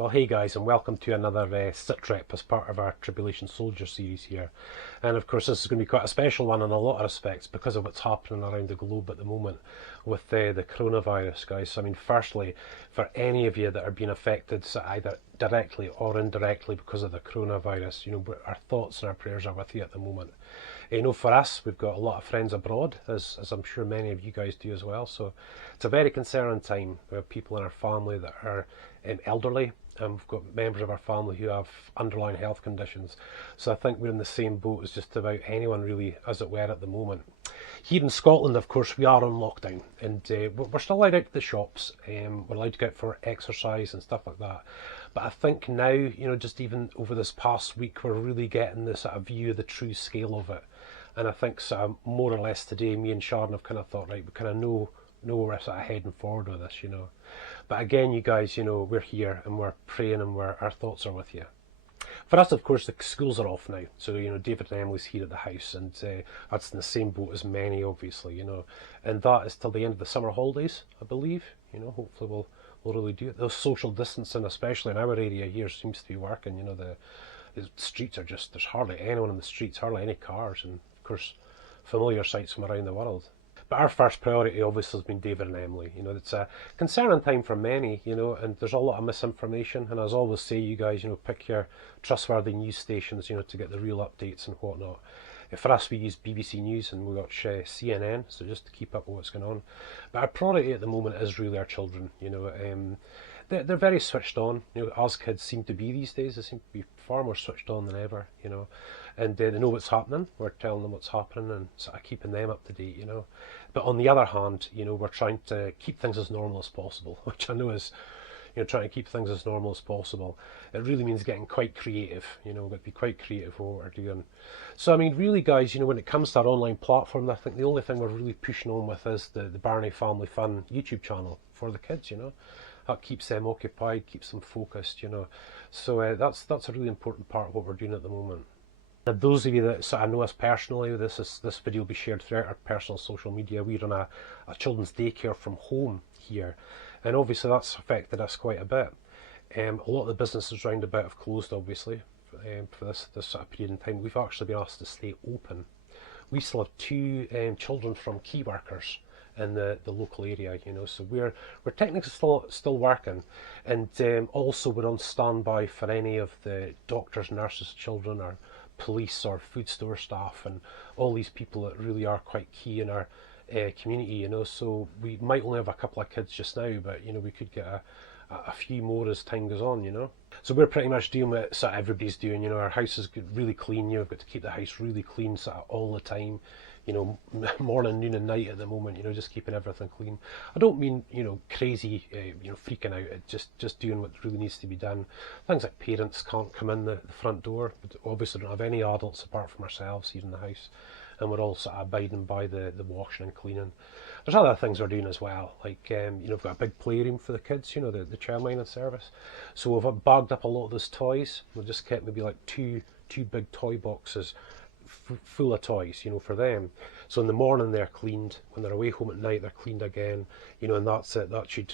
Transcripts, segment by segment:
Well, hey guys, and welcome to another Sitrep as part of our Tribulation Soldier series here. And of course, this is going to be quite a special one in a lot of respects because of what's happening around the globe at the moment with the coronavirus, guys. So, I mean, firstly, for any of you that are being affected either directly or indirectly because of the coronavirus, our thoughts and our prayers are with you at the moment. For us, we've got a lot of friends abroad, as I'm sure many of you guys do as well. So it's a very concerning time. We have people in our family that are elderly, and we've got members of our family who have underlying health conditions. So I think we're in the same boat as just about anyone really, as it were, at the moment. Here in Scotland, of course, we are on lockdown, and we're still allowed out to the shops. We're allowed to go out for exercise and stuff like that. But I think now, just even over this past week, we're really getting this sort of view of the true scale of it. And I think sort of more or less today, me and Sharon have kind of thought, right, we kind of know where we're sort of heading forward with this, But again, you guys, we're here and we're praying and our thoughts are with you. For us, of course, the schools are off now. So, David and Emily's here at the house, and that's in the same boat as many, obviously, And that is till the end of the summer holidays, I believe. Hopefully we'll really do it. Those social distancing, especially in our area here, seems to be working. The streets are just, there's hardly anyone in the streets, hardly any cars, and of course, familiar sights from around the world. But our first priority obviously has been David and Emily. It's a concerning time for many, and there's a lot of misinformation. And as I always say, you guys, pick your trustworthy news stations, to get the real updates and whatnot. For us, we use BBC News and we watch CNN, so just to keep up with what's going on. But our priority at the moment is really our children. They're very switched on. As kids seem to be these days, they seem to be far more switched on than ever. And they know what's happening. We're telling them what's happening and sort of keeping them up to date. But on the other hand, we're trying to keep things as normal as possible, which I know is, trying to keep things as normal as possible. It really means getting quite creative. We've got to be quite creative with what we're doing. So, I mean, really, guys, when it comes to our online platform, I think the only thing we're really pushing on with is the Birnie Family Fun YouTube channel for the kids. That keeps them occupied, keeps them focused. So that's a really important part of what we're doing at the moment. Now, those of you that sort of know us personally, this video will be shared throughout our personal social media. We run a children's daycare from home here, and obviously that's affected us quite a bit. A lot of the businesses round about have closed, obviously, for this sort of period in time. We've actually been asked to stay open. We still have two children from key workers in the local area, so we're technically still working, and also we're on standby for any of the doctors, nurses, children, or police or food store staff, and all these people that really are quite key in our community, so we might only have a couple of kids just now, but we could get a few more as time goes on, So we're pretty much doing what sort of everybody's doing, our house is really clean, we've got to keep the house really clean sort of all the time, morning, noon and night at the moment, just keeping everything clean. I don't mean, crazy, freaking out, just doing what really needs to be done. Things like parents can't come in the front door, but obviously don't have any adults apart from ourselves here in the house, and we're all sort of abiding by the washing and cleaning. There's other things we're doing as well, like, we've got a big playroom for the kids, the childminder service, so we've bagged up a lot of those toys. We've just kept maybe like two big toy boxes full of toys, for them. So in the morning they're cleaned, when they're away home at night they're cleaned again, and that's it. That should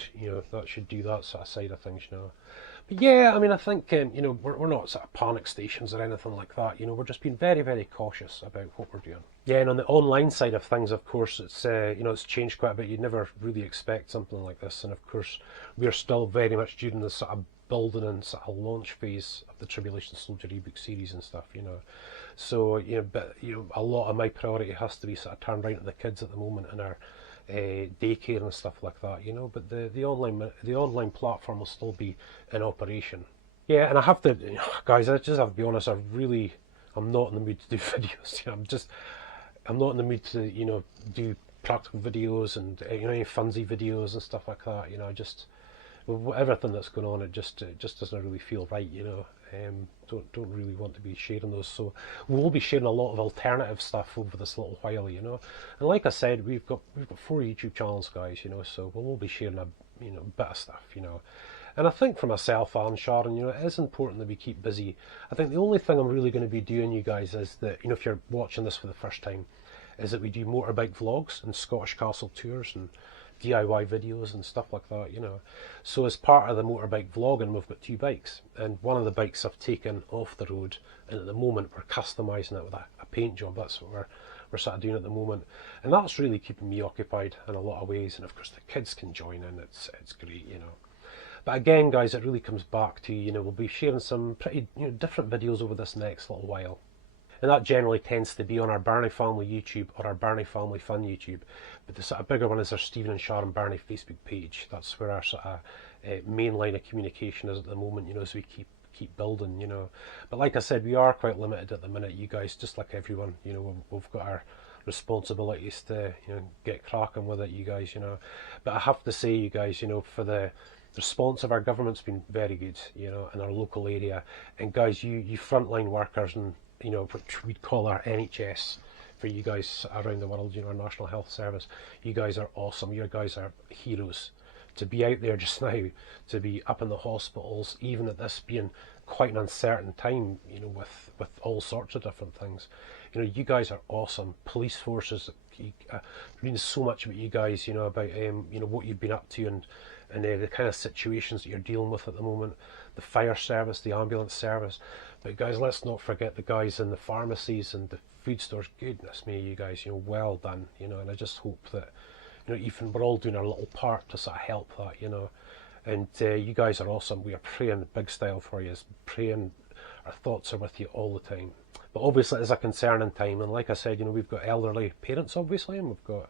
do that sort of side of things, But yeah, I mean, I think we're not sort of panic stations or anything like that. We're just being very, very cautious about what we're doing. Yeah, and on the online side of things, of course, it's it's changed quite a bit. You'd never really expect something like this, and of course, we're still very much during the sort of building and sort of launch phase of the Tribulation Soldier ebook series and stuff, So but a lot of my priority has to be sort of turned around to the kids at the moment and our daycare and stuff like that, But the online platform will still be in operation. Yeah, and I have to, guys, I just have to be honest. I'm not in the mood to do videos. I'm not in the mood to do practical videos and any funsy videos and stuff like that. With everything that's going on, it just doesn't really feel right, don't really want to be sharing those. So we will be sharing a lot of alternative stuff over this little while, And like I said, we've got 4 YouTube channels, guys, so we'll be sharing a bit of stuff, And I think for myself and Sharon, it is important that we keep busy. I think the only thing I'm really going to be doing, you guys, is that, if you're watching this for the first time, is that we do motorbike vlogs and Scottish castle tours and DIY videos and stuff like that, you know. So as part of the motorbike vlogging, we've got 2 bikes, and one of the bikes I've taken off the road, and at the moment we're customising it with a paint job. That's what we're sort of doing at the moment, and that's really keeping me occupied in a lot of ways. And of course the kids can join in. It's great, you know. But again, guys, it really comes back to, you know, we'll be sharing some pretty, you know, different videos over this next little while. And that generally tends to be on our Birnie Family YouTube or our Birnie Family Fun YouTube. But the sort of bigger one is our Stephen and Sharon Birnie Facebook page. That's where our sort of main line of communication is at the moment, you know, as we keep building, you know. But like I said, we are quite limited at the minute, you guys, just like everyone, you know, we've got our responsibilities to, you know, get cracking with it, you guys, you know. But I have to say, you guys, you know, for the response of our government's been very good, you know, in our local area. And guys, you frontline workers, and you know, which we'd call our NHS for you guys around the world, you know, our National Health Service. You guys are awesome. You guys are heroes. To be out there just now, to be up in the hospitals, even at this being quite an uncertain time, you know, with all sorts of different things. You know, you guys are awesome. Police forces, reading so much about you guys, you know, about you know, what you've been up to, and the kind of situations that you're dealing with at the moment. The fire service, the ambulance service. But guys, let's not forget the guys in the pharmacies and the food stores. Goodness me, you guys, you know, well done, you know. And I just hope that, you know, even we're all doing our little part to sort of help that, you know. And you guys are awesome. We are praying big style for you. Praying, our thoughts are with you all the time. But obviously, it's a concerning time, and like I said, you know, we've got elderly parents, obviously, and we've got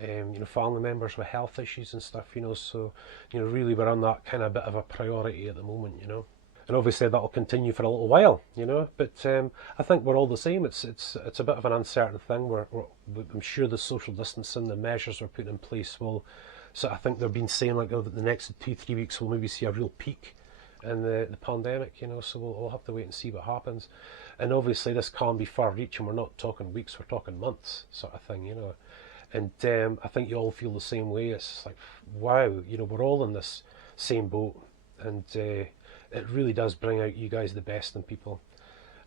you know, family members with health issues and stuff, you know. So, you know, really we're on that kind of bit of a priority at the moment, you know. And obviously that'll continue for a little while, you know. But I think we're all the same. It's a bit of an uncertain thing. I'm sure the social distancing, the measures we're putting in place will. So I think they've been saying like, oh, that the next 2-3 weeks we'll maybe see a real peak in the pandemic, you know. So we'll have to wait and see what happens. And obviously this can be far-reaching. We're not talking weeks, we're talking months, sort of thing, you know. And I think you all feel the same way. It's like, wow, you know, we're all in this same boat, and it really does bring out you guys the best in people.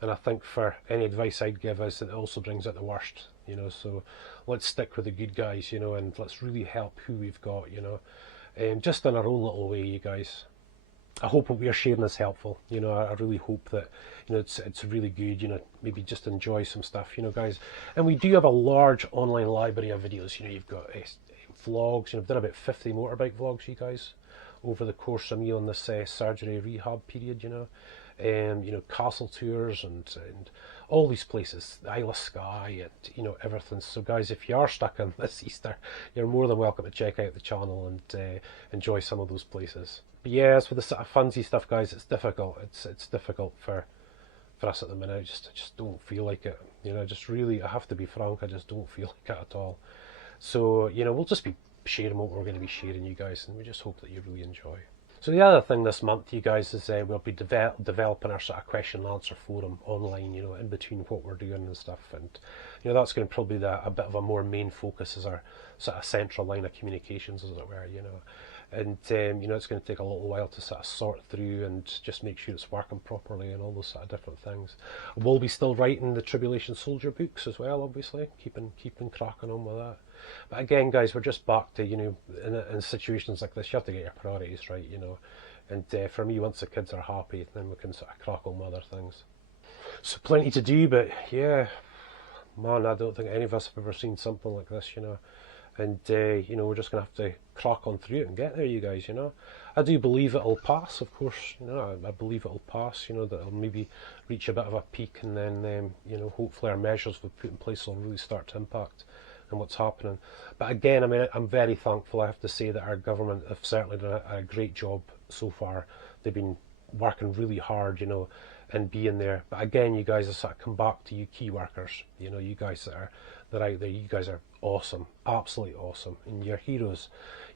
And I think for any advice I'd give is that it also brings out the worst, you know. So let's stick with the good guys, you know, and let's really help who we've got, you know, just in our own little way, you guys. I hope what we're sharing is helpful. You know, I really hope that, you know, it's really good. You know, maybe just enjoy some stuff, you know, guys. And we do have a large online library of videos. You know, you've got vlogs. You know, I've done about 50 motorbike vlogs, you guys, over the course of me on this surgery rehab period. You know, you know, castle tours and all these places, the Isle of Skye, and you know, everything. So, guys, if you are stuck in this Easter, you're more than welcome to check out the channel and enjoy some of those places. But yeah, as for the sort of funsy stuff, guys, it's difficult. It's difficult for us at the minute. I just don't feel like it. You know, just really, I have to be frank, I just don't feel like it at all. So, you know, we'll just be sharing what we're going to be sharing, you guys, and we just hope that you really enjoy. So the other thing this month, you guys, is we'll be developing our sort of question and answer forum online, you know, in between what we're doing and stuff. And, you know, that's going to probably be a bit of a more main focus as our sort of central line of communications, as it were, you know. And you know, it's going to take a little while to sort of sort through and just make sure it's working properly and all those sort of different things. We'll be still writing the Tribulation Soldier books as well, obviously, keeping cracking on with that. But again, guys, we're just back to, you know, in situations like this, you have to get your priorities right, you know. And for me, once the kids are happy, then we can sort of crack on with other things. So plenty to do, but yeah, man, I don't think any of us have ever seen something like this, you know. And you know, we're just going to have to crack on through it and get there, you guys, you know. I do believe it'll pass, of course, you know. I believe it'll pass, you know, that it'll maybe reach a bit of a peak, and then you know, hopefully our measures we've put in place will really start to impact on what's happening. But again, I mean, I'm very thankful. I have to say that our government have certainly done a great job so far. They've been working really hard, you know, and being there. But again, you guys, I sort of come back to you key workers, you know, you guys that are out there, you guys are awesome, absolutely awesome, and you're heroes.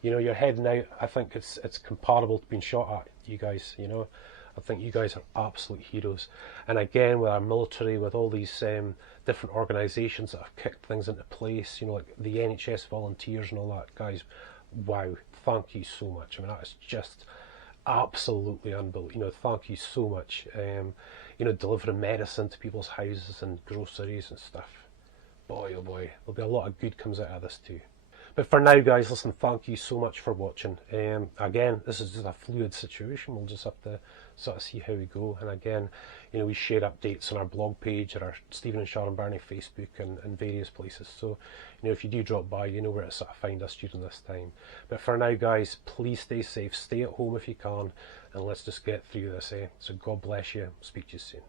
You know, you're heading out, I think it's comparable to being shot at, you guys, you know. I think you guys are absolute heroes. And again, with our military, with all these different organisations that have kicked things into place, you know, like the NHS volunteers and all that, guys, wow, thank you so much. I mean, that is just absolutely unbelievable. You know, thank you so much. You know, delivering medicine to people's houses and groceries and stuff. Boy, oh boy, there'll be a lot of good comes out of this too. But for now, guys, listen, thank you so much for watching. Again, this is just a fluid situation. We'll just have to sort of see how we go. And again, you know, we share updates on our blog page or our Stephen and Sharon Birnie Facebook and various places. So, you know, if you do drop by, you know where to sort of find us during this time. But for now, guys, please stay safe. Stay at home if you can. And let's just get through this. So God bless you. Speak to you soon.